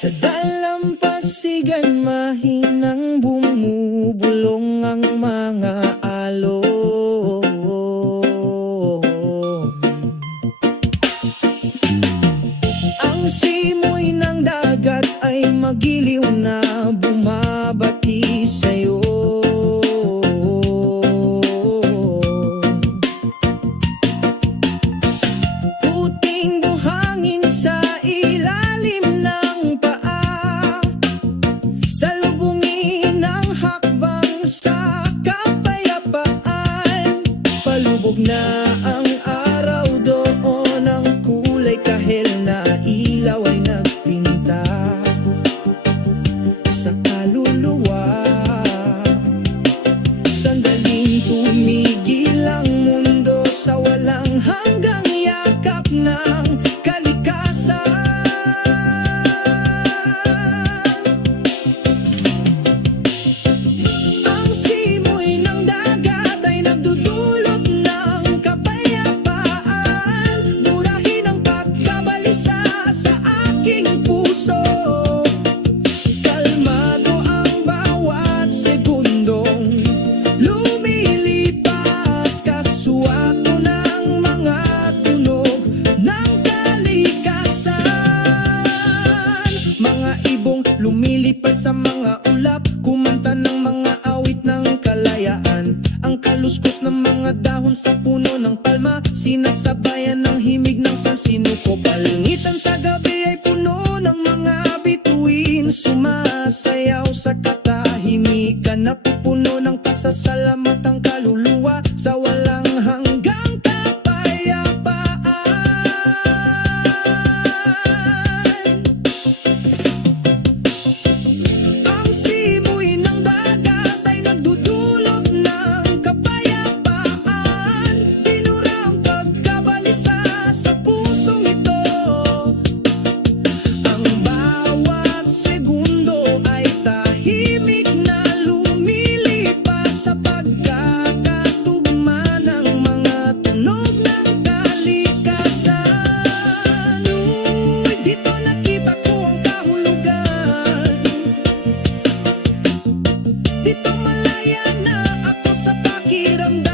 Sa dalampasigan mahinang bumubulong ang mga alon. Ang simoy ng dagat ay magiliw na bumabati sa'yo. Puting buhangin sa ilalim ng paa, salubungin ang hakbang sa kapayapaan. Palubog na ang araw doon, ang kulay kahel na ilaw ay nagpinta sa kaluluwa. Sandaling tumigil ang mundo sa walang hanggang yakap ng kalikasan. Ang simoy ng dagat ay nagdudulot ng kapayapaan. Burahin ang pagkabalisa sa aking puso. Kalmado ang bawat segundong lumilipas, kaswato ng mga tunog ng kalikasan. Mga ibong lumilipad sa mga ulap, kumanta ng mga awit ng kalayaan. Ang kaluskos ng mga dahon sa puno ng palma, sinasabayan ng himig ng sansinuko. Palangitan sa gabi ay puno ng mga bituin, sumasayaw sa katahimikan. Napupuno ng pasasalamat ang kaluluwa sa walang hanggang kapayapaan. Ang simoy ng dagat ay nagdudulot ng kapayapaan. Binura ang pagkabalisa sa pusong ito. Ang bawat segundo ay tahimik na lumilipas sa pagkakatugma ng mga tunog ng kalikasan. Uy, dito nakita ko ang kahulugan. Dito malaya na ako sa pakiramdam.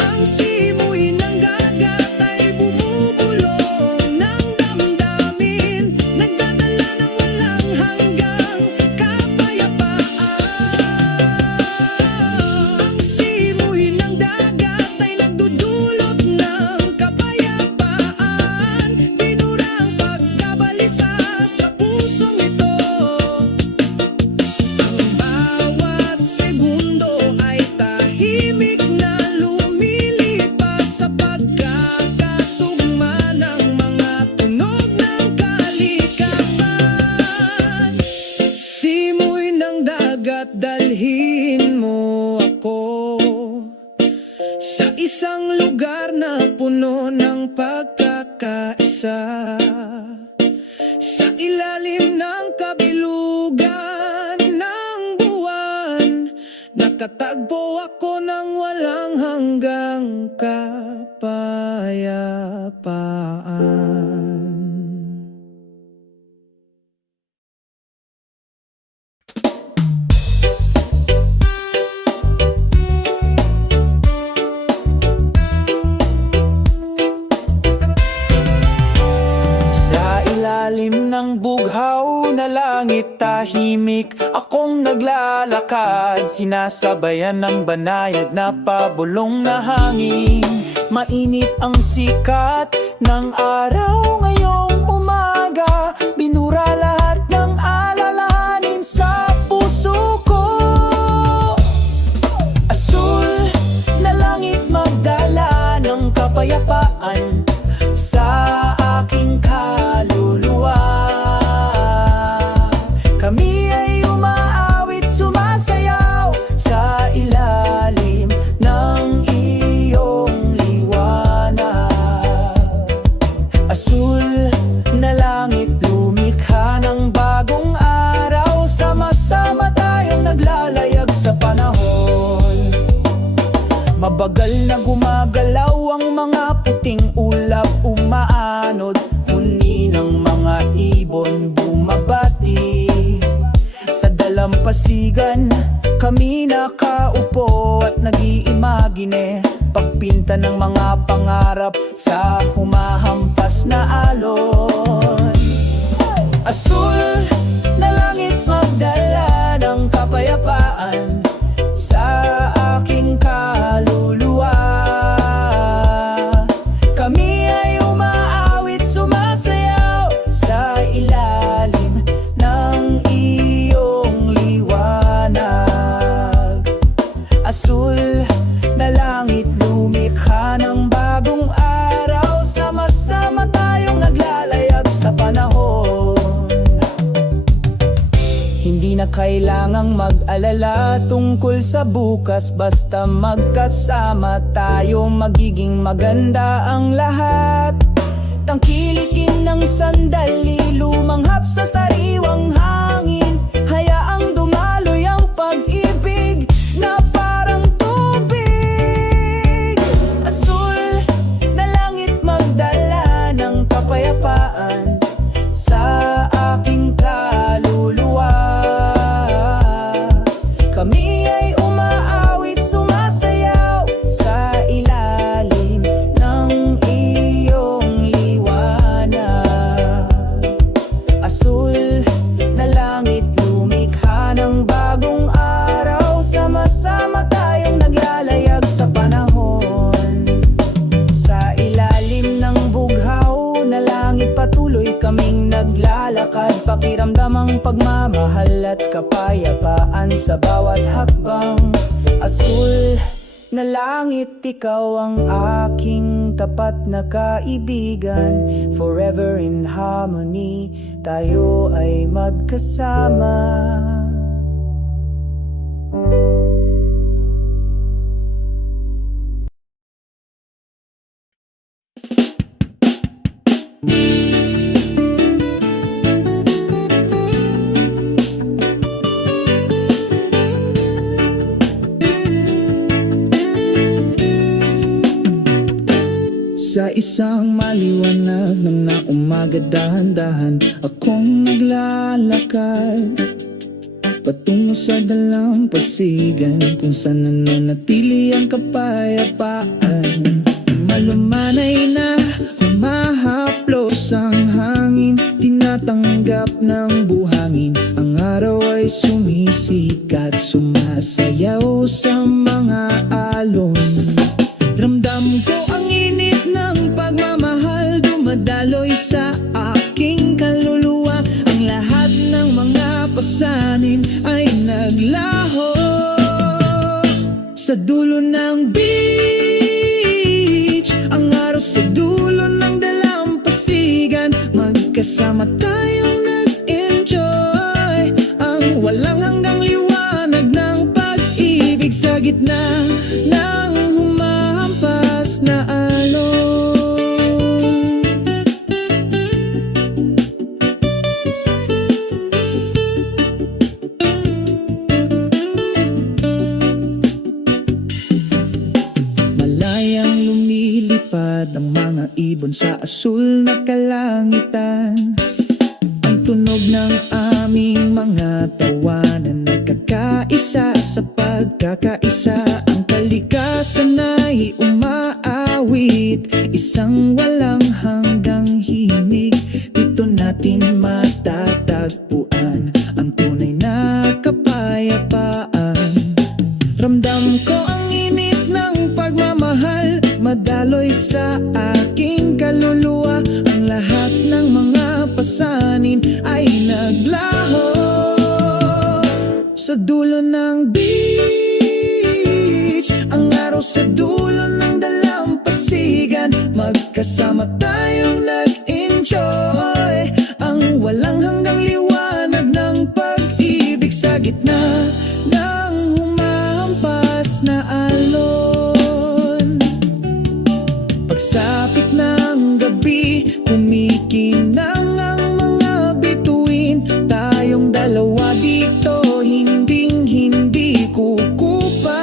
Ang simoy ng dagat ay bumubulong ng damdamin, nagdadala ng walang hanggang kapayapaan. Ang simoy ng dagat ay nagdudulot ng kapayapaan. Binura ang pagkabalisa sa pusong ito. Ang bawat segundo ay tahimik na lumilipas sa pagkakatugma ng mga tunog ng kalikasan. Simoy ng dagat, dalhin mo ako sa isang lugar na puno ng pagkakaisa. Sa ilalim ng kabilugan ng buwan, nakatagpo ako ng walang hanggang kapayapaan. Sa ilalim ng bughaw na langit, tahimik akong naglalakad, sinasabayan ng banayad na pabulong na hangin. Mainit ang sikat ng araw ngayong umaga, binura lahat ng alalahanin sa puso ko. Asul na langit magdala ng kapayapaan sa aking kaluluwa. Kami ay umaawit, sumasayaw sa ilalim ng iyong liwanag. Asul na langit, lumikha ng bagong araw, sama-sama tayong naglalayag sa panahon. Mabagal na gumagalaw ang mga puti dalampasigan. Kami nakaupo at nag-iimagine, pagpinta ng mga pangarap sa humahampas na alon. Asul na langit magdala ng kapayapaan sa aking kaluluwa. Kami ay umaawit, sumasayaw sa ilalim ng iyong liwanag. Asul na langit lumikha ng bagong araw, sama-sama tayong naglalayag sa panahon. Hindi na kailangang mag-alala tungkol sa bukas, basta magkasama tayo magiging maganda ang lahat. Tangkilikin ng sandali, lumanghap sa sariwang hangin, hayaang dumaloy ang pag-ibig na parang tubig. Asul na langit magdala ng kapayapaan sa aking kaluluwa. Kami ay umaawit, sumasayaw sa ilalim ng iyong liwanag. Asul na langit lumikha ng bagong araw, sama-sama tayong naglalayag sa panahon. Sa ilalim ng bughaw na langit patuloy kaming naglalakad, pakiramdam ang pagmamahal at kapayapaan sa bawat hakbang. Asul na langit, ikaw ang aking tapat na kaibigan. Forever in harmony, tayo ay magkasama. Sa isang maliwanag ng na umaga, dahan-dahan akong naglalakad patungo sa dalampasigan, kung saan nananatili ang kapayapaan. Malumanay na humahaplos ang hangin, tinatanggap ng buhangin. Ang araw ay sumisikat, sumasayaw sa mga alon. Ramdam ko ang init ng pagmamahal, dumadaloy sa aking kaluluwa. Ang lahat ng mga pasanin ay naglaho sa dulo ng beach. Ang araw sa dulo ng dalampasigan, magkasama tayong nag-enjoy. Ang walang hanggang liwanag ng pag-ibig sa gitna ng humahampas na alon. Malayang lumilipad ang mga ibon sa asul na kalangitan. Ang tunog ng aming mga tawanan, nagkakaisa sa pagkakaisa. Ang kalikasan ay umaawit, isang walang hanggang himig. Dito natin matatagpuan ang tunay na kapayapaan. Ramdam ko ang init ng pagmamahal, madaloy sa aking kaluluwa. Ang lahat ng mga pasanin ay naglaho sa dulo ng beach. Ang araw sa dulo ng dalampasigan, magkasama tayong nag-enjoy. Ang walang hanggang liwanag ng pag-ibig sa gitna ng humahampas na alon. Pagsapit ng gabi, kumikinang ang mga bituin. Tayong dalawa dito, hinding-hindi kukupas.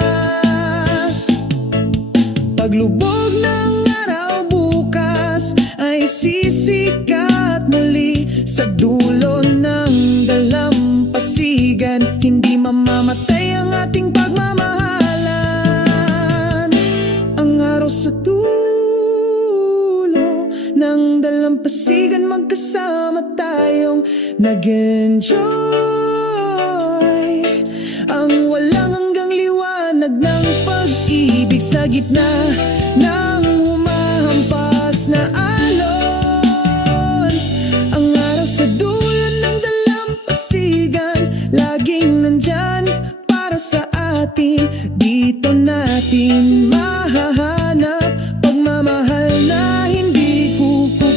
Paglubog ng araw bukas ay sisikat muli sa dulo ng dalampasigan. Hindi ng dalampasigan, magkasama tayong nag-enjoy. Ang walang hanggang liwanag ng pag-ibig sa gitna ng humahampas na alon. Ang araw sa dulo ng dalampasigan, laging nandyan para sa atin. Dito natin mahahanap pagmamahal na hindi kukupas.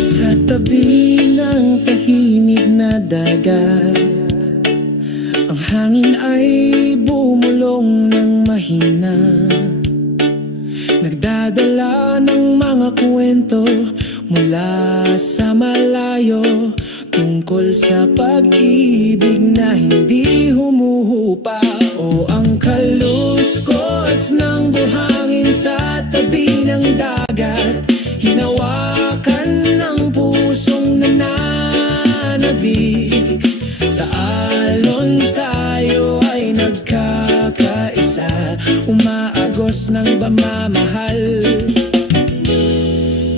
Sa tabi ng tahimik na dagat, ang hangin ay bumulong ng mahina, nagdadala ng mga kwento mula sa malayo, tungkol sa pag-ibig na hindi humuhupa. O ang kaluskos ng buhangin sa tabi ng dagat, hinawakan ng pusong nananabik. Sa alon tayo ay nagkakaisa, umaagos ng pagmamahal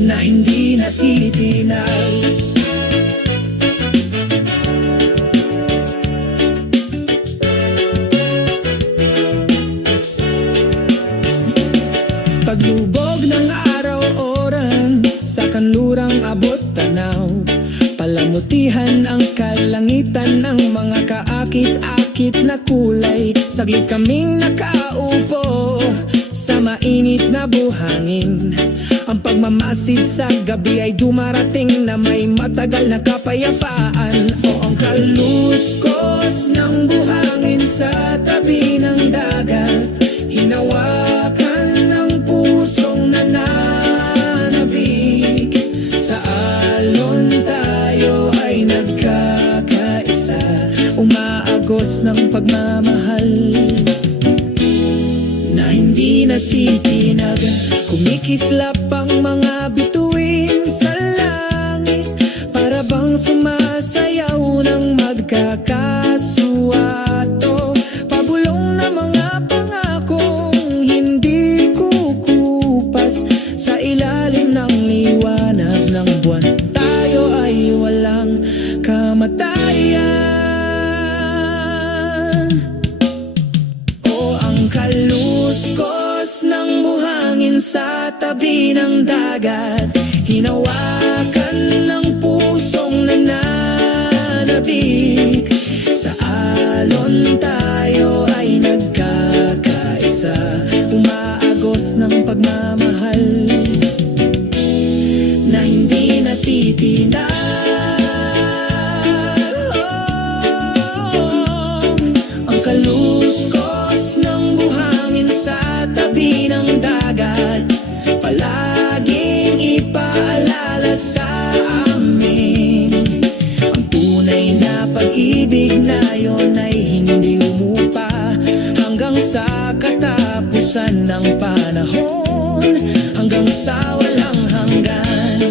na hindi natitinag. Paglubog ng araw-oran, sa kanlurang abot tanaw, palamutihan ang kalangitan ng mga kaakit-akit na kulay. Saglit kaming nakaupo sa mainit na buhangin. Ang pagmamasid sa gabi ay dumarating na may matagal na kapayapaan. O ang kaluskos ng buhangin sa tabi ng dagat, hinawakan ng pusong nananabik. Sa alon tayo ay nagkakaisa, umaagos ng pagmamahal na hindi natitinag. Kumikislap ang mga bituin sa langit, para bang sumasayaw ng magkakasuwato. Pabulong na mga pangakong hindi kukupas, sa ilalim ng liwanag ng buwan tayo ay walang kamatayan. O ang kaluskos ng buhangin sa tabi ng dagat, hinawakan ng pusong nananabik. Sa alon tayo ay nagkakaisa, umaagos ng pagmamahal na hindi natitinag. Ang kaluskos ng buhangin sa tabi ng dagat, palaging ipaalala sa amin ang tunay na pag-ibig na yon ay hindi umupa hanggang sa katapusan ng panahon, hanggang sa walang hanggan.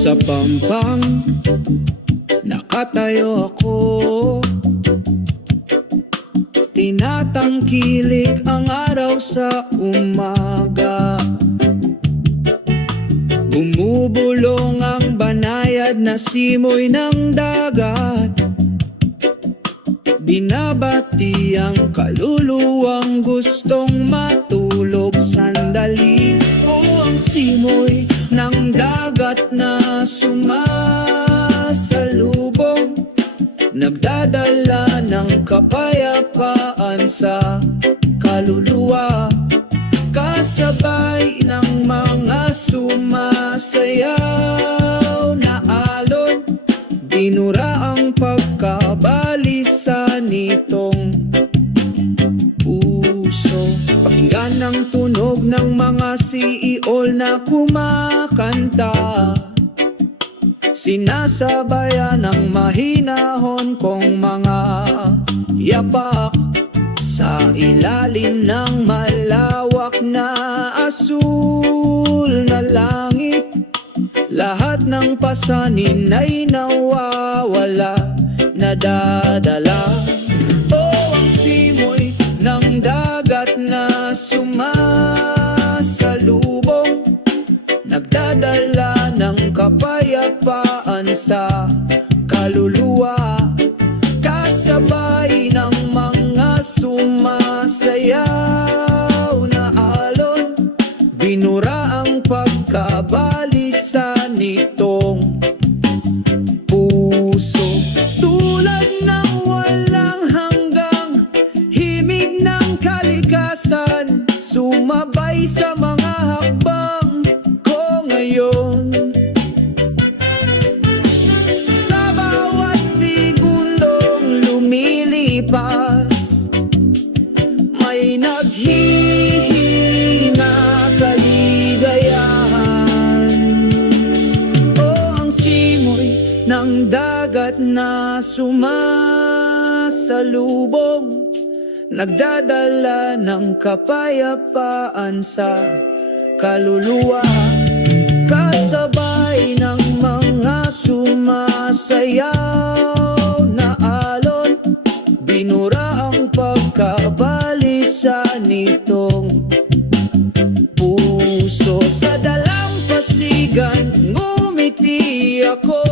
Sa pampang nakatayo ako, tinatangkilik ang araw sa umaga. Bumubulong ang banayad na simoy ng dagat. Binabati ang kaluluwang gustong matulog sandali. O ang simoy ng dagat na sumasalubong, nagdadala ng kapayapaan sa kaluluwa. Kasabay ng mga sumasayaw na alon, binura ang pagkabalisa nitong puso. Pakinggan ang tunog ng mga siiol na kumakanta, sinasabayan ng mahinahon kong mga yapak. Sa ilalim ng malawak na asul na langit, lahat ng pasanin ay nawawala, nadadala. O ang simoy ng dagat na sumasalubong, nagdadala ng kapayapaan sa kaluluwa. Kasabay ng mga sumasayaw na alon, binura ang pagkabalisa nitong puso. Tulad ng walang hanggang himig ng kalikasan, sumabay sa mga hakbang ko ngayon. Sa bawat segundong lumilipas, may naghihina kaligayahan. O ang simoy ng dagat na sumasalubong, nagdadala ng kapayapaan sa kaluluwa. Kasabay ng mga sumasayaw na alon, binura ang pagkabalisa nitong puso. Sa dalampasigan ngumiti ako,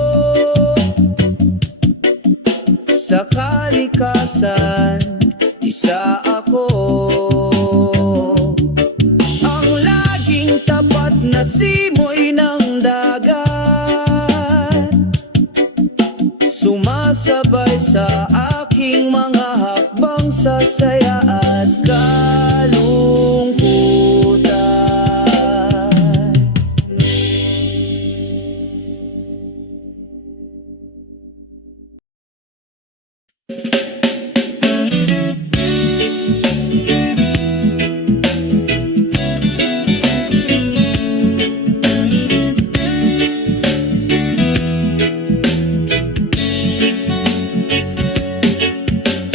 sa kalikasan isa ako. Ang laging tapat na simoy ng dagat, sumasabay sa aking mga hakbang sa saya at kalungkutan.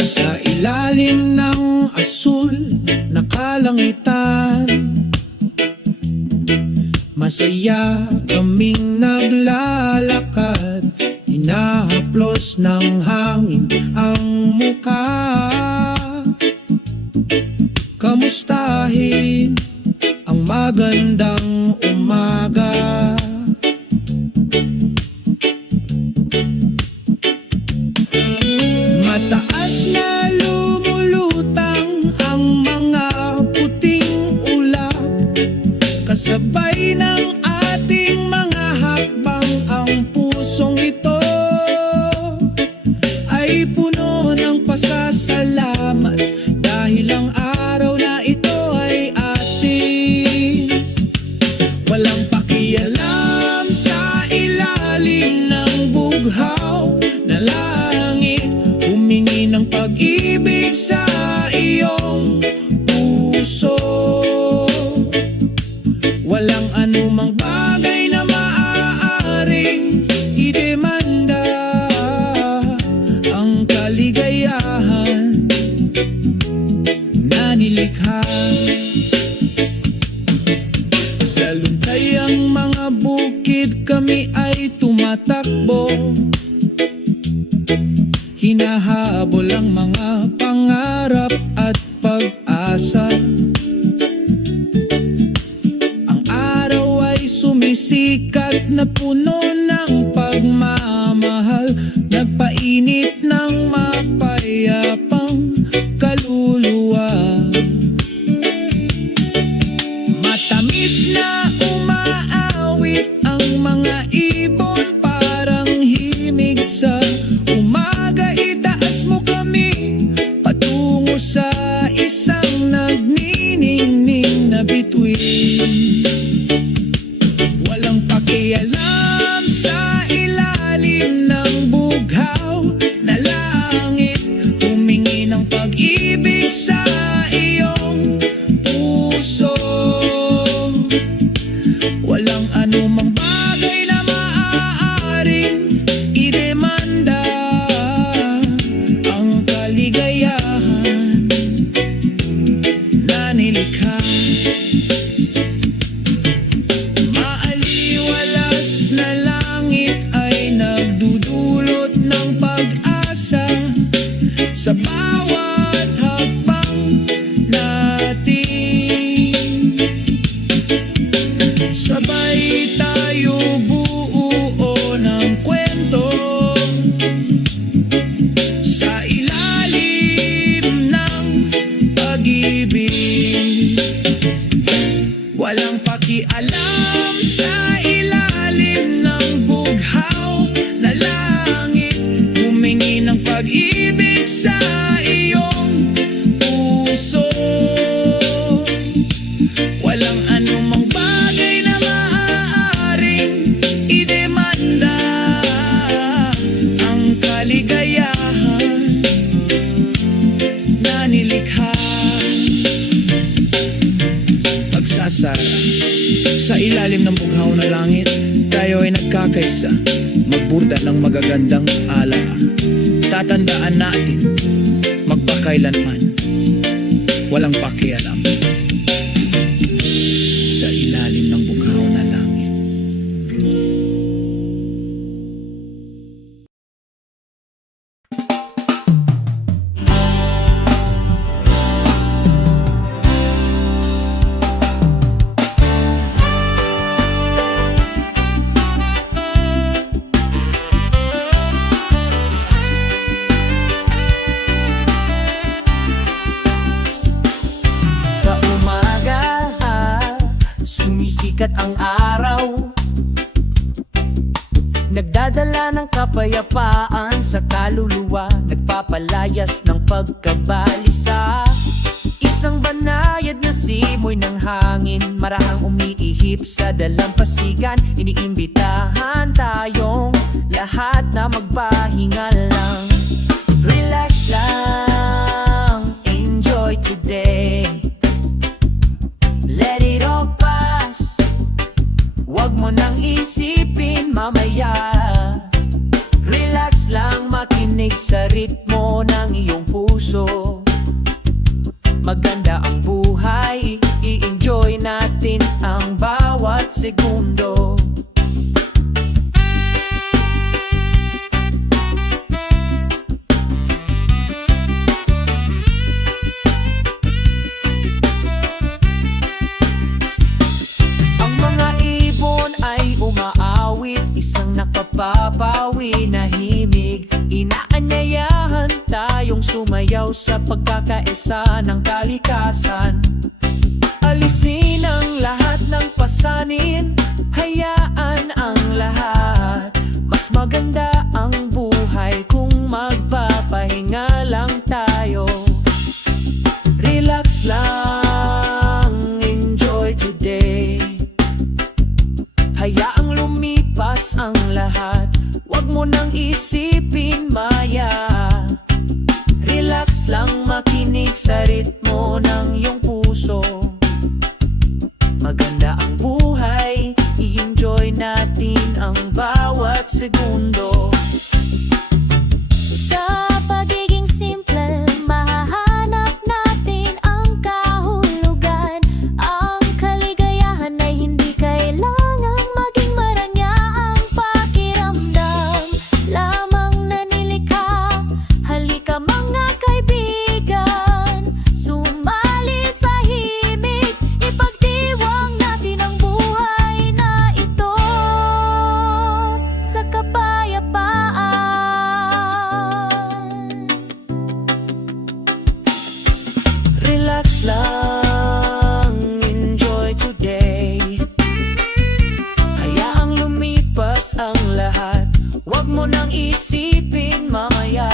Sa ilalim ng asul na kalangitan, masaya kaming naglalakad, hinahaplos ng hangin ang muka. Kamustahin ang magandang umaga. Mataas na lumulutang ang mga puting ulap, kasabay ng ating mga hakbang. Ang pusong ito ay puno ng pasasalamat, dahil ang araw na ito ay atin. Walang pakialam sa ilalim ng bughaw na langit, humingi ng pag-ibig sa iyong puso. Walang anumang bagay na maaaring idemanda ang kaligayahan na nilikha. Sa luntay ang mga bukid paligid kami ay tumatakbo, hinahabol ang mga pangarap at pag-asa. Ang araw ay sumisikat na puno ng pagmamahal, nagpainit ng mapayapang kaluluwa. Matamis na umaawit ang mga ibon, parang himig sa umaga. Itaas mo kami patungo sa isang nagniningning na bituin. Walang pakialam sa ilalim ng bughaw na langit, humingi ng pag-ibig sa iyong puso. Walang anumang bagay na maaaring idemanda ang kaligayahan na nilikha. Maaliwalas na langit ay nagdudulot ng pag-asa sa bawat hakbang natin. Sabay tayo buo ng kwento sa ilalim ng pag-ibig. Walang pakialam sa ilalim ng bughaw na langit, humingi ng pag-ibig sa iyong puso. Walang anumang bagay na maaaring idemanda ang kaligayahan na nilikha. Pagsasara sa ilalim ng bughaw na langit, tayo ay nagkakaisa, magburda ng magagandang alaala. Tatandaan natin, magpakailanman, walang pakialam sa ilalim ng bughaw na langit. Sa umaga, sumisikat ang araw, nagdadala ng kapayapaan sa kaluluwa, nagpapalayas ng pagkabalisa. Isang banayad na simoy ng hangin, marahang umiihip sa dalampasigan. Iniimbitahan tayong lahat na magpahinga lang. Relax lang, enjoy today. Let it all pass, wag mo nang isipin mamaya. Relax lang, makinig sa ritmo ng iyong puso. Maganda ang buhay, i-enjoy natin ang bawat segundo. Ang mga ibon ay umaawit, isang nakapapawi na himig. Inaanyayahan tayong sumayaw sa pagkakaisa ng kalikasan. Alisin ang lahat ng pasanin, hayaan ang lahat. Mas maganda ang buhay kung magpapahinga lang tayo. Relax lang, enjoy today. Hayaang lumipas ang lahat, wag mo nang isipin maya. Relax lang, makinig sa ritmo ng iyong puso. Maganda ang buhay, i-enjoy natin ang bawat segundo. Sa pagiging simple, mahahanap natin ang kahulugan. Ang kaligayahan ay hindi kailangang maging maranya. ang lahat, wag mo nang isipin mamaya.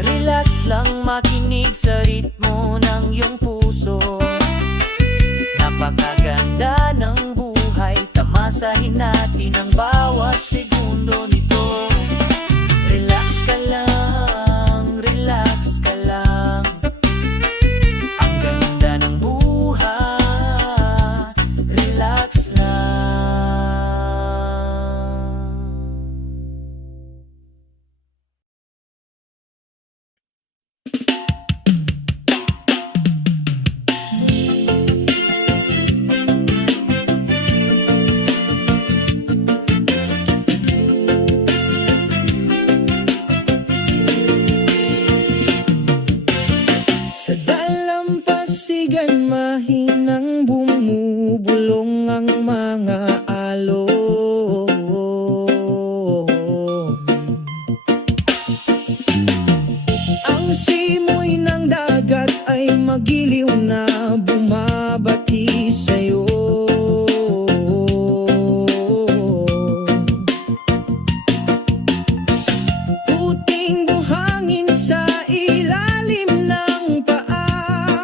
Relax lang, makinig sa ritmo ng iyong puso. Napakaganda ng buhay, tamasahin natin ang bawat segundo nito. Relax ka lang, relax ka lang. Ang ganda ng buhay, relax lang. Sa dalampasigan mahinang bumubulong ang mga alon. Ang simoy ng dagat ay magiliw na bumabati sa'yo. Puting buhangin sa ilalim ng paa,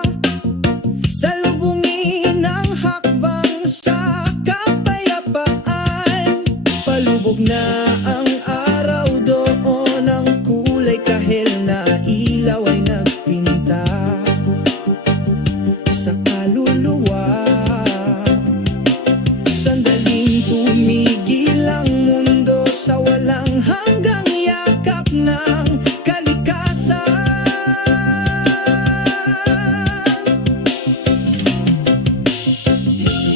salubungin ang hakbang sa kapayapaan. Palubog na ang araw doon, ang kulay kahel na ilaw ay nagpinta sa kaluluwa. Sandaling tumigil ang mundo sa walang hanggang yakap ng kalikasan.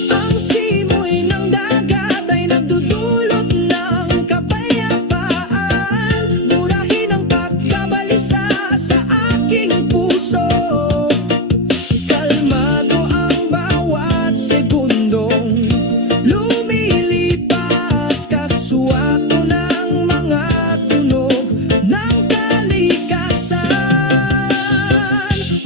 Ang simoy ng dagat ay nagdudulot ng kapayapaan. Burahin ang pagkabalisa sa aking puso. Kalmado ang bawat segundong lumilipas, kaswato ng mga tunog ng kalikasan.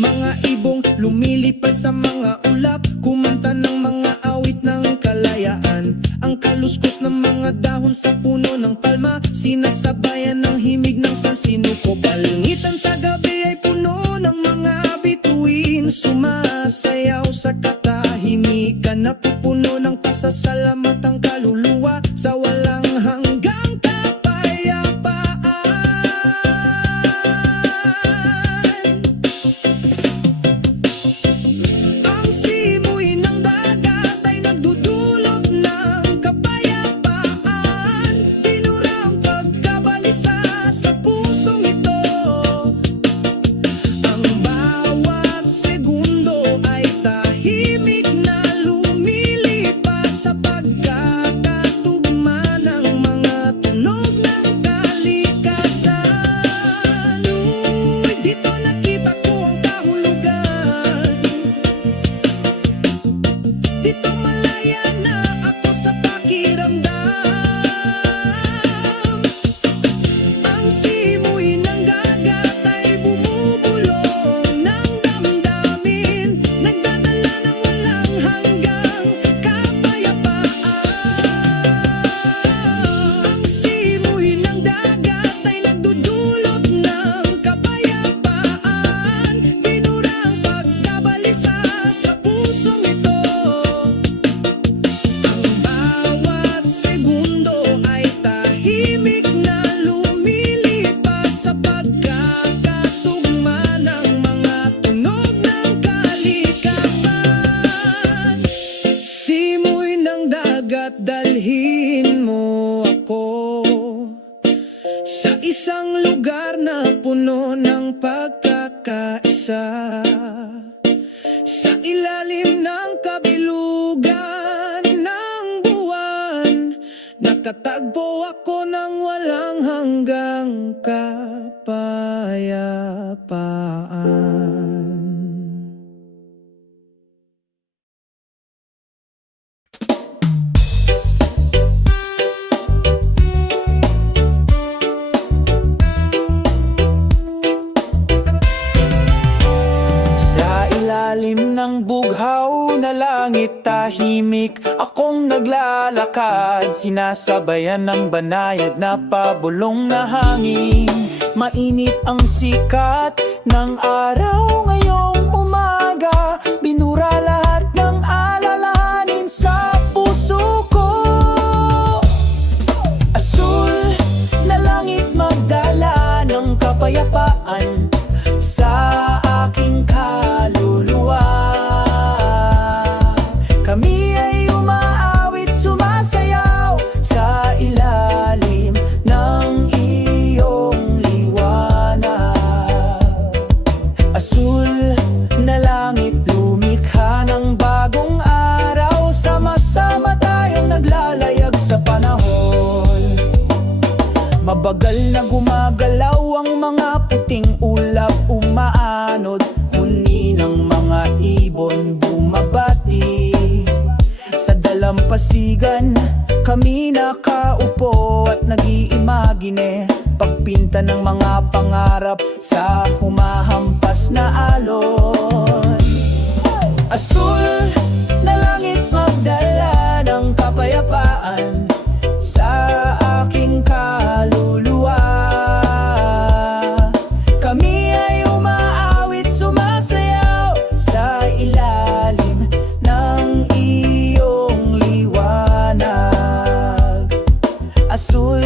Mga ibong lumilipad sa mga ulap, kumanta ng mga awit ng kalayaan. Ang kaluskos ng mga dahon sa puno ng palma, sinasabayan ng himig ng sansinuko. Palangitan sa gabi ay puno ng mga bituin, sumasayaw sa katahimikan. Napupuno ng pasasalamat ang kaluluwa sa walang hanggang kapayapaan. Ang simoy ng dagat ay nagdudulot ng kapayapaan. Binurang pagkabalisa sa pusong ito. Ang bawat segundo ay tahimik na lumilipas sa pagkakatugma ng mga tunog ng kalikasan. Uy, dito nakita ko ang kahulugan. Dito malaya na ako sa pakiramdam. Ang simoy ng dagat ay bumubulong ng damdamin, nagdadala ng walang hanggang kapayapaan. Ang simoy ng dagat ay nagdudulot ng kapayapaan. Binurang pagkabalisa sa pusong ito. Ang bawat segundo ay tahimik na lumilipas sa pagkakatugma ng mga tunog ng kalikasan. Simoy ng dagat, dalhin mo ako sa isang lugar na puno ng pagkakaisa. Sa ilalim ng kabilugan ng buwan, nakatagpo ako ng walang hanggang kapayapaan. Sa ilalim ng bughaw na langit tahimik, akong naglalakad, sinasabayan ng banayad na pabulong na hangin. Mainit ang sikat ng araw ngayong umaga, binura lahat ng alalahanin sa puso ko. Asul na langit magdala ng kapayapaan sa aking kaluluwa. Kami ay umaawit, sumasayaw sa ilalim ng iyong liwanag. Asul na langit, lumikha ng bagong araw, sama-sama tayong naglalayag sa panahon. Mabagal na gumagalaw ang mga puting ulap, umaanod, huni ng mga ibon bumabati. Sa dalampasigan kami nakaupo at nag-iimagine, pagpinta ng mga pangarap sa humahampas na alon. Asul na langit magdala ng kapayapaan sa aking kaluluwa. Kami ay umaawit, sumasayaw sa ilalim ng iyong liwanag. Asul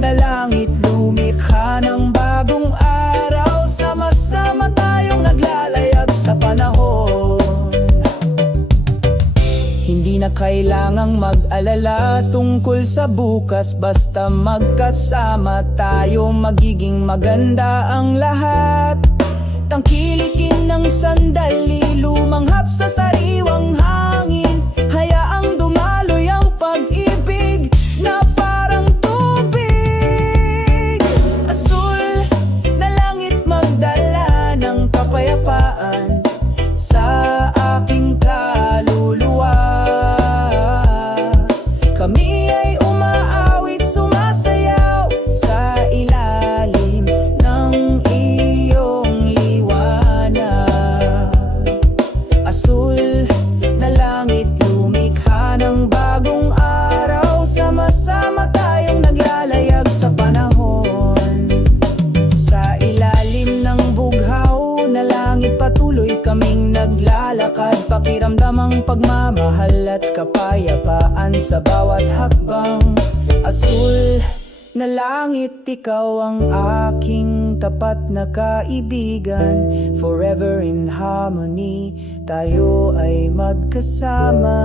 na langit, lumikha ng bagong araw, sama-sama tayong naglalayag sa panahon. Hindi na kailangang mag-alala tungkol sa bukas, basta magkasama tayo, magiging maganda ang lahat. Tangkilikin ng sandali, lumanghap sa sariwang hangin, hayaang dumaloy ang pag-ibig na parang tubig. Asul na langit magdala ng kapayapaan sa aking kaluluwa. Kami ay umaawit, sumasayaw sa ilalim ng iyong liwanag. Asul na langit, lumikha ng bagong araw, sama-sama tayong naglalayag sa panahon. Sa ilalim ng bughaw na langit, patuloy kaming naglalakad, pakiramdam ang pagmamahal at kapayapaan sa bawat hakbang. Asul na langit, ikaw ang aking tapat na kaibigan. Forever in harmony, tayo ay magkasama.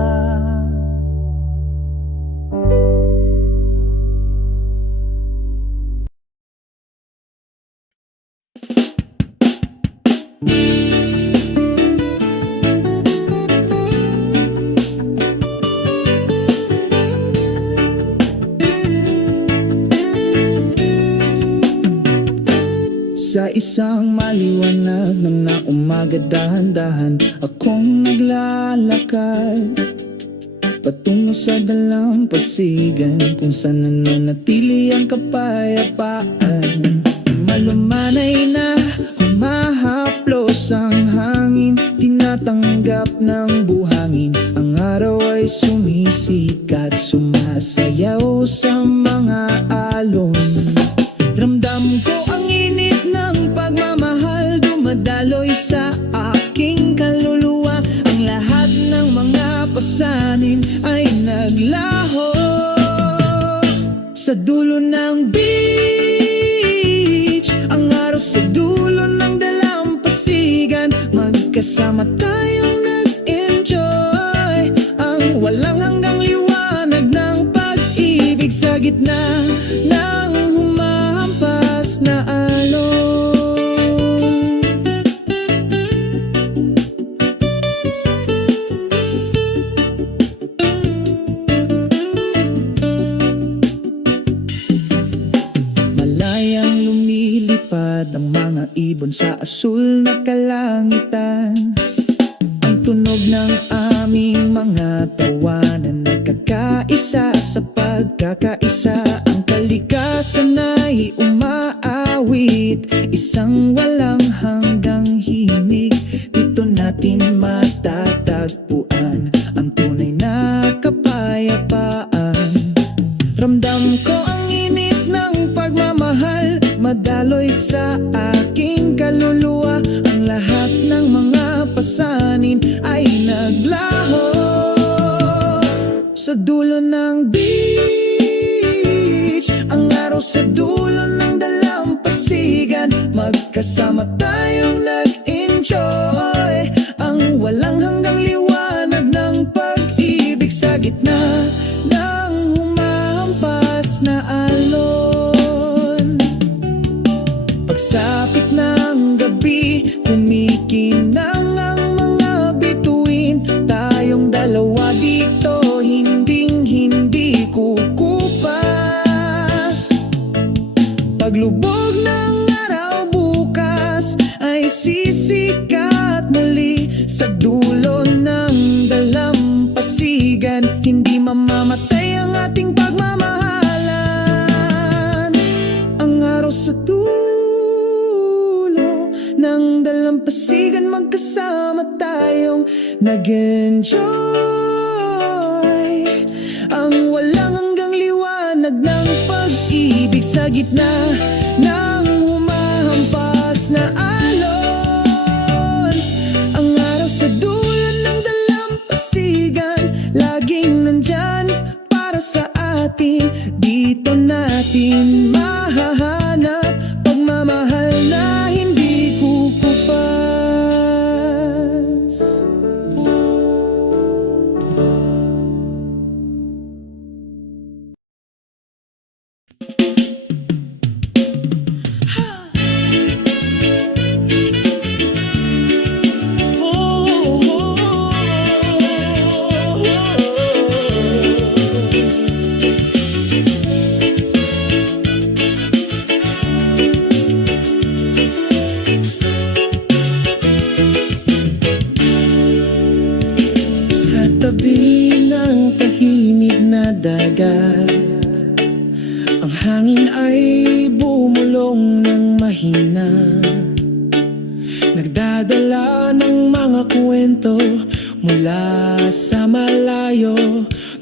Sa isang maliwanag ng na umaga, dahan-dahan akong naglalakad patungo sa dalampasigan, kung saan nananatili ang kapayapaan. Malumanay na humahaplos ang hangin, tinatanggap ng buhangin. Ang araw ay sumisikat, sumasayaw sa mga alon. Ramdam ko ang init ng pagmamahal, dumadaloy sa aking kaluluwa. Ang lahat ng mga pasanin ay naglaho sa dulo ng beach. Ang araw sa dulo ng dalampasigan, magkasama tayong nag-enjoy. Ang walang hanggang liwanag ng pag-ibig sa gitna ng humahampas na alon. Malayang lumilipad ang mga ibon sa asul na kalangitan. Ang tunog ng aming mga tawanan, nagkakaisa sa pagkakaisa. Ang kalikasan ay umaawit, isang walang hanggang himig. Dito natin matatagpuan ang tunay na kapayapaan. Ramdam ko ang init ng pagmamahal, madaloy sa aking kaluluwa. Ang lahat ng mga pasanin ay naglaho sa dulo ng beach. Ang araw sa dulo ng dalampasigan, magkasama tayong nag-enjoy. Ang walang hanggang liwanag ng pag-ibig sa gitna ng humahampas na alon. Pagsapit ng gabi, kumikinang ang mga bituin. Tayong dalawa dito, hinding-hindi kukupas. Paglubog ng araw bukas ay sisikat muli sa dulo ng dalampasigan. Hindi mamamatay ang ating pagmamahalan. Ang araw sa dulo ng dalampasigan, magkasama tayong nag-enjoy. Ang walang hanggang liwanag ng pag-ibig sa gitna ng humahampas na alon. Ang araw sa dulo ng dalampasigan, laging nandyan para sa atin. Dito natin mahahanap pagmamahal na hindi kukupas. Sa tabi ng tahimik na dagat, ang hangin ay bumulong ng mahina, nagdadala ng mga kwento mula sa malayo,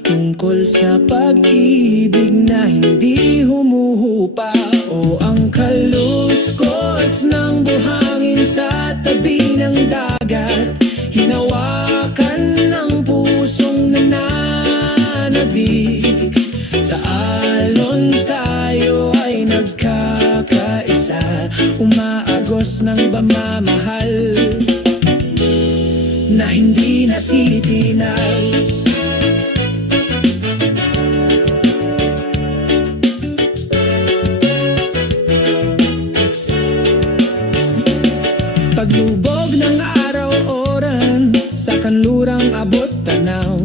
tungkol sa pag-ibig na hindi humuhupa. O ang kaluskos ng buhangin sa tabi ng dagat, hinawakan ng pusong nananabik. Sa alon tayo ay nagkakaisa, umaagos ng pagmamahal na hindi natitinag. Paglubog ng araw-oran, sa kanlurang abot tanaw,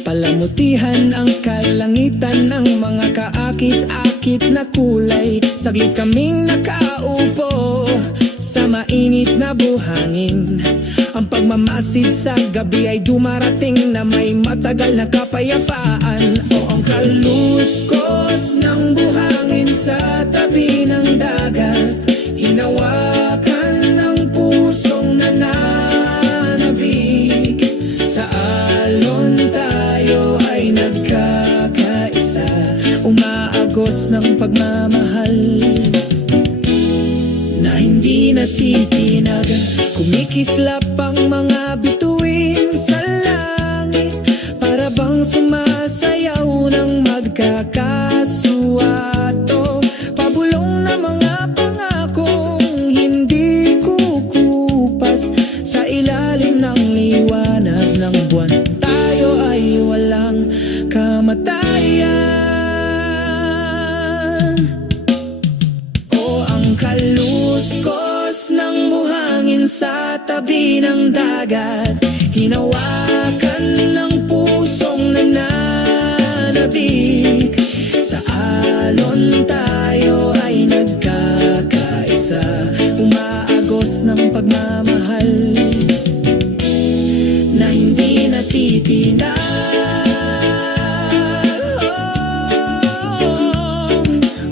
palamutihan ang kalangitan ng mga kaakit-akit na kulay. Saglit kaming nakaupo sa mainit na buhangin. Ang pagmamasid sa gabi ay dumarating na may matagal na kapayapaan. O ang kaluskos ng buhangin sa tabi ng dagat, hinawakan ng pusong nananabik. Sa alon tayo ay nagkakaisa, umaagos ng pagmamahal na hindi natitinag. Kumikislap ang mga bituin sa langit, para bang sumasayaw ng magkakasuato. Pabulong na mga pangakong hindi kukupas, sa ilalim ng liwanag ng buwan tayo ay walang kamatayan. O ang kaluskos ng buhangin sa tabi ng dagat, hinawakan ng pusong nananabik. Sa alon tayo ay nagkakaisa, umaagos ng pagmamahal na hindi natitinag.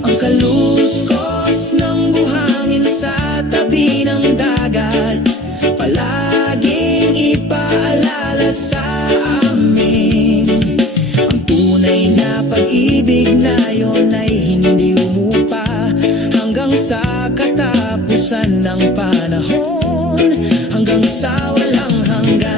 Ang kaluskos ng buhangin sa tabi ng dagat, palaging ipaalala katapusan ng panahon, hanggang sa walang hanggan.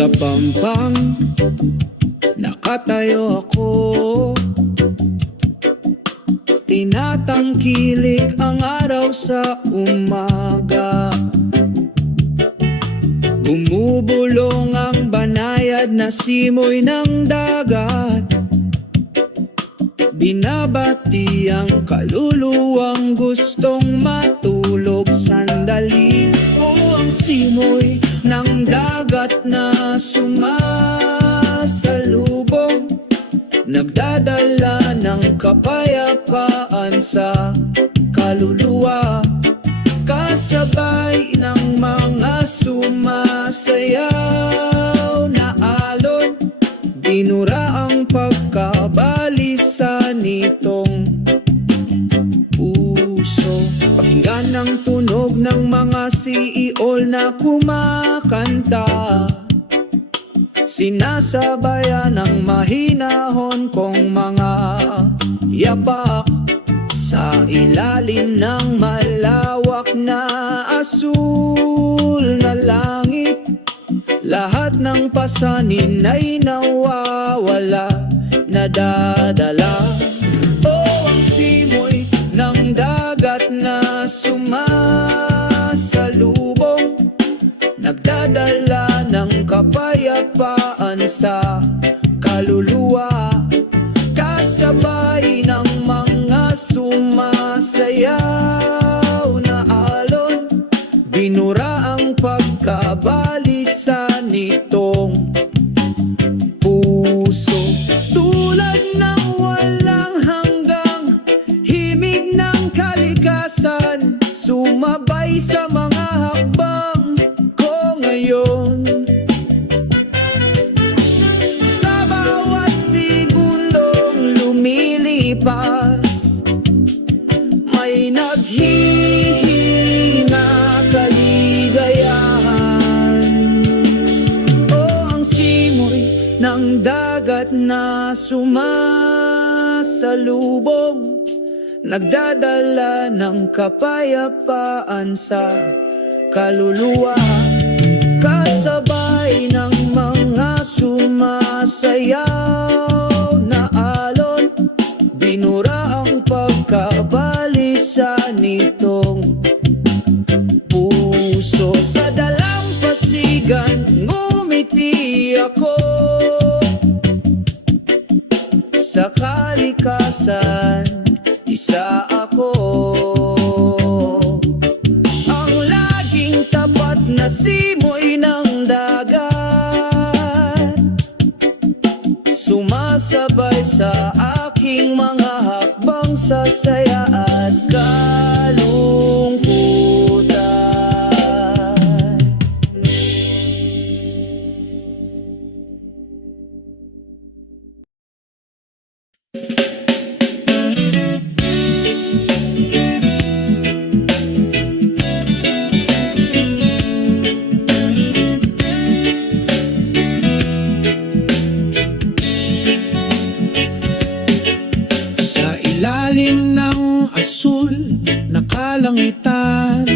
Sa pampang nakatayo ako, tinatangkilik ang araw sa umaga. Bumubulong ang banayad na simoy ng dagat, binabati ang kaluluwang gustong matulog sandali. O ang simoy ng dagat na sumasalubong, nagdadala ng kapayapaan sa kaluluwa, kasabay ng mga sumasayaw na alon. Binura ang pagkabalisa nitong puso. Pakinggan ang tunog ng mga siiol na kumakanta, sinasabayan ng mahinahon kong mga yapak. Sa ilalim ng malawak na asul na langit, lahat ng pasanin ay nawawala, nadadala. O ang simoy ng dagat na sumasalubong, nagdadala ng kapayapaan sa kaluluwa, kasabay ng mga sumasayaw na alon. Binura ang pagkabalisa nitong puso. Tulad ng walang hanggang himig ng kalikasan, sumabay sa mga hakbang ko ngayon. Sa bawat segundong lumilipas, may naghihina kaligayahan. O ang simoy ng dagat na sumasalubong, nagdadala ng kapayapaan sa kaluluwa, kasabay ng mga sumasayaw na alon. Binura ang pagkabalisa nitong puso. Sa dalampasigan ngumiti ako, sa kalikasan isa ako. Ang laging tapat na simoy ng dagat, sumasabay sa aking mga hakbang sa saya at kalungkutan. Sa ilalim ng asul na kalangitan,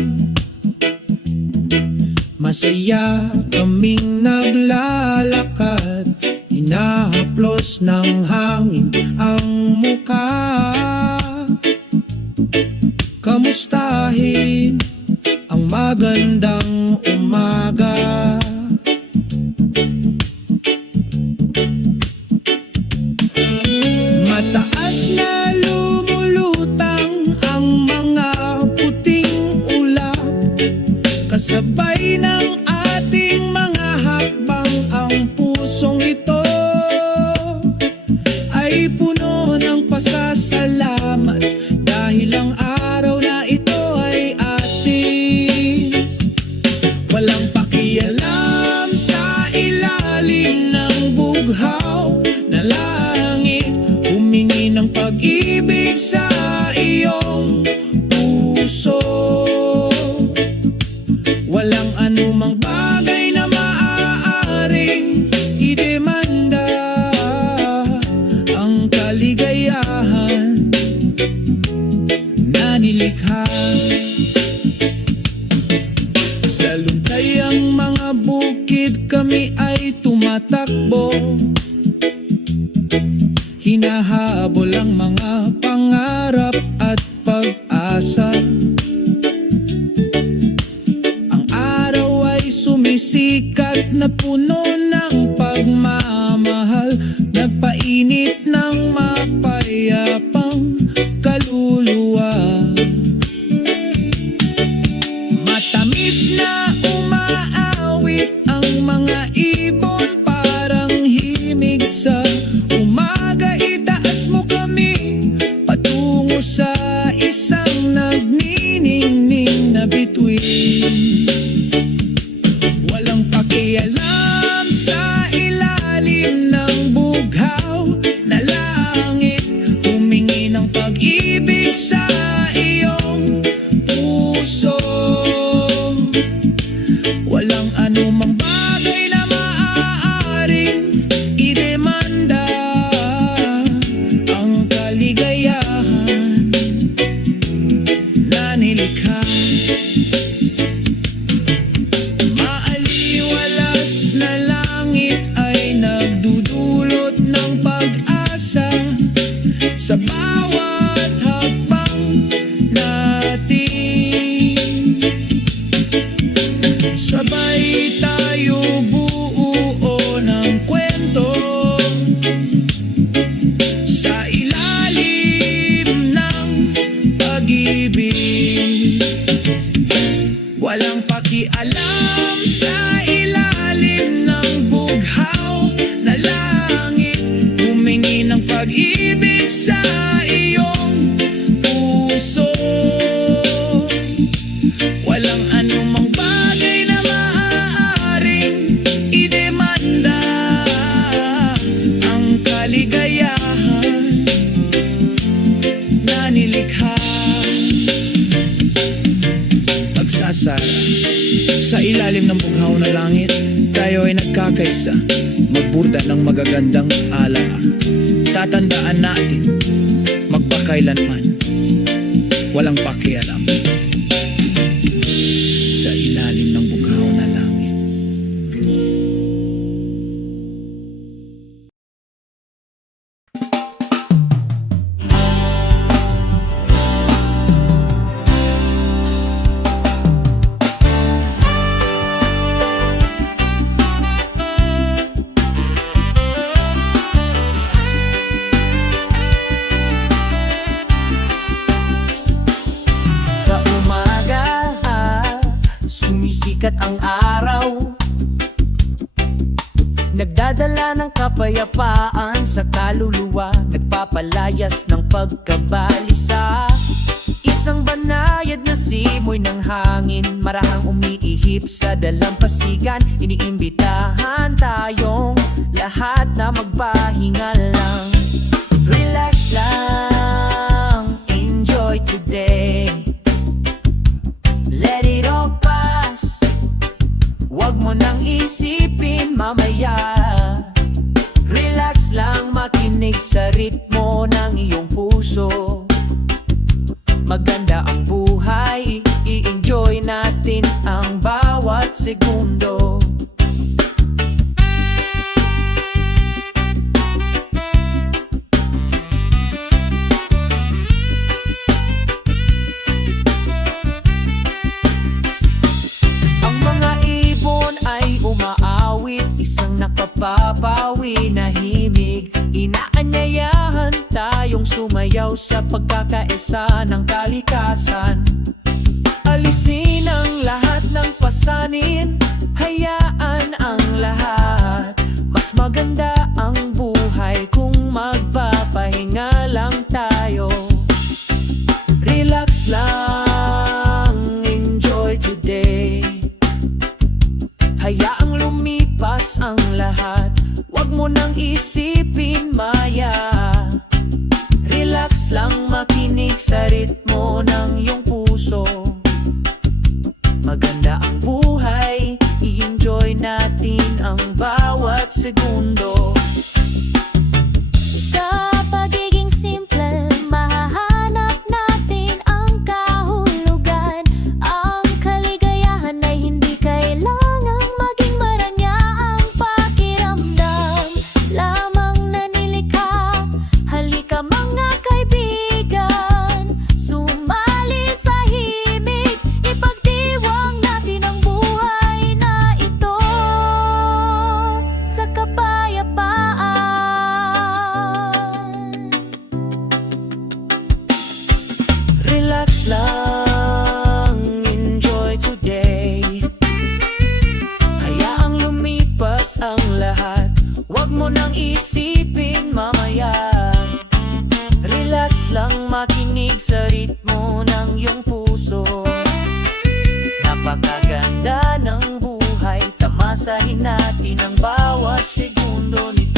masaya kaming naglalakad, hinahaplos ng hangin ang muka. Kamustahin ang magandang umaga. Kasabay ng ating mga hakbang, ang pusong ito ay puno ng pasasalamat dahil ang araw na ito ay atin. Walang pakialam sa ilalim ng bughaw na langit, humingi ng pag-ibig sa iyong puso. Walang anumang bagay na maaaring idemanda ang kaligayahan na nilikha. Sa luntayang mga bukid kami ay tumatakbo, hinahabol ang mga pangarap at pag-asa. Ang araw ay sumisikat na puno ng pagmamahal, nagpainit ng mapayapang kaluluwa. Matamis na umaawit ang mga ibon, parang himig sa umaga. Itaas mo kami patungo sa isang nagniningning na bituin. Walang pakialam sa ilalim ng bughaw na langit, humingi ng pag-ibig sa iyong puso. Walang anumang bagay na maaaring idemanda ang kaligayahan na nilikha. Maaliwalas na langit ay nagdudulot ng pag-asa sa bawat hakbang natin. Sabay tayo buo ng kwento sa ilalim ng pag-ibig. Walang pakialam sa ilalim ng bughaw na langit, humingi ng pag-ibig sa iyong puso. Walang anumang bagay na maaaring idemanda ang kaligayahan na nilikha. Pagsasara sa ilalim ng bughaw na langit, tayo ay nagkakaisa, magburda ng magagandang alaala. Tatandaan natin, magpakailanman, walang pakialam sa ilalim ng bughaw na langit. Sa umaga, sumisikat ang araw, nagdadala ng kapayapaan sa kaluluwa, nagpapalayas ng pagkabalisa. Isang banayad na simoy ng hangin, marahang umiihip sa dalampasigan. Iniimbitahan tayong lahat na magpahinga lang. Relax lang, enjoy today. Let it all pass, wag mo nang isipin mamaya. Relax lang, makinig sa ritmo ng iyong puso. Maganda ang buhay, i-enjoy natin ang bawat segundo. Ang mga ibon ay umaawit, isang nakapapawi na himig. Inaanyayahan tayong sumayaw sa pagkakaisa ng kalikasan. Alisin ang lahat ng pasasalamat pasanin, hayaan ang lahat. Mas maganda ang buhay kung magpapahinga lang tayo. Relax lang, enjoy today. Hayaang lumipas ang lahat, wag mo nang isipin maya. Relax lang, makinig sa ritmo ng iyong puso. Maganda ang buhay, i-enjoy natin ang bawat segundo. Sa pagiging simple, mahahanap natin ang kahulugan. Ang kaligayahan ay hindi kailangang maging maranya ang pakiramdam. Lamang na nilikha, halika mga kaibigan, sumali sa himig, ipagdiwang natin ang buhay na ito sa kapayapaan. Relax lang, enjoy today. Hayaang lumipas ang lahat, wag mo nang isipin mamaya. Relax lang, makinig sa ritmo ng iyong puso. Napakaganda ng buhay, tamasahin natin ang bawat segundo nito.